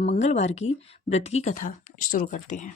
मंगलवार की व्रत की कथा शुरू करते हैं।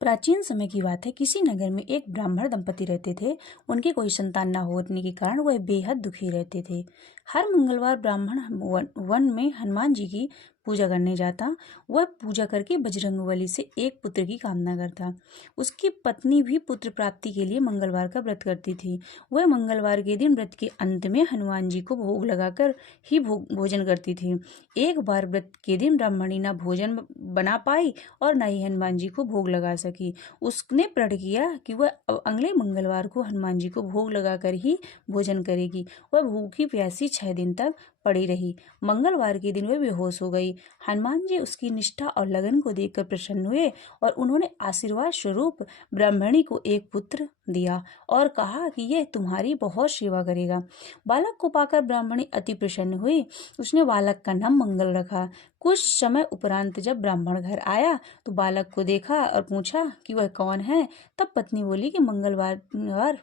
प्राचीन समय की बात है। किसी नगर में एक ब्राह्मण दंपति रहते थे। उनके कोई संतान न होने के कारण वह बेहद दुखी रहते थे। हर मंगलवार ब्राह्मण वन में हनुमान जी की पूजा करने जाता। वह पूजा करके बजरंगबली से एक पुत्र की कामना करता। उसकी पत्नी भी पुत्र प्राप्ति के लिए मंगलवार का व्रत करती थी। वह मंगलवार के दिन व्रत के अंत में हनुमान जी को भोग लगाकर ही भोजन करती थी। एक बार व्रत के दिन ब्राह्मणी न भोजन बना पाई और न ही हनुमान जी को भोग लगा सकी। उसने प्रण किया कि वह अगले मंगलवार को हनुमान जी को भोग लगाकर ही भोजन करेगी। वह भूखी प्यासी 6 दिन तक पड़ी रही। मंगलवार के दिन वह बेहोश हो गई। हनुमान जी उसकी निष्ठा और लगन को देखकर प्रसन्न हुए और उन्होंने आशीर्वाद स्वरूप ब्राह्मणी को एक पुत्र दिया और कहा कि यह तुम्हारी बहुत सेवा करेगा। बालक को पाकर ब्राह्मणी अति प्रसन्न हुई। उसने बालक का नाम मंगल रखा। कुछ समय उपरांत जब ब्राह्मण घर आया तो बालक को देखा और पूछा कि वह कौन है। तब पत्नी बोली कि मंगलवार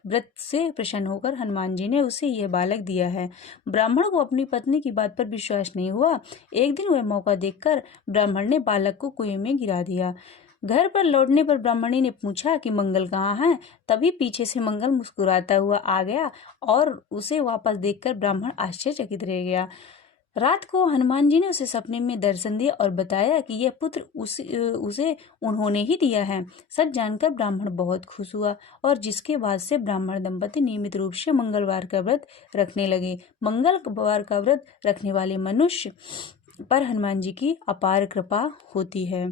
व्रत से प्रसन्न होकर हनुमान जी ने उसे यह बालक दिया है। ब्राह्मण को अपनी पत्नी की बात पर विश्वास नहीं हुआ। एक दिन वह मौका देखकर ब्राह्मण ने बालक को कुएं में गिरा दिया। घर पर लौटने पर ब्राह्मणी ने पूछा कि मंगल कहाँ है। तभी पीछे से मंगल मुस्कुराता हुआ आ गया और उसे वापस देखकर ब्राह्मण आश्चर्यचकित रह गया। रात को हनुमान जी ने उसे सपने में दर्शन दिया और बताया कि यह पुत्र उसे उन्होंने ही दिया है। सच जानकर ब्राह्मण बहुत खुश हुआ और जिसके बाद से ब्राह्मण दंपति नियमित रूप से मंगलवार का व्रत रखने लगे। मंगलवार का व्रत रखने वाले मनुष्य पर हनुमान जी की अपार कृपा होती है।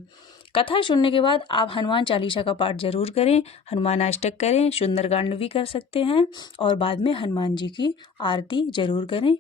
कथा सुनने के बाद आप हनुमान चालीसा का पाठ जरूर करें, हनुमान अष्टक करें, सुंदरकांड भी कर सकते हैं और बाद में हनुमान जी की आरती जरूर करें।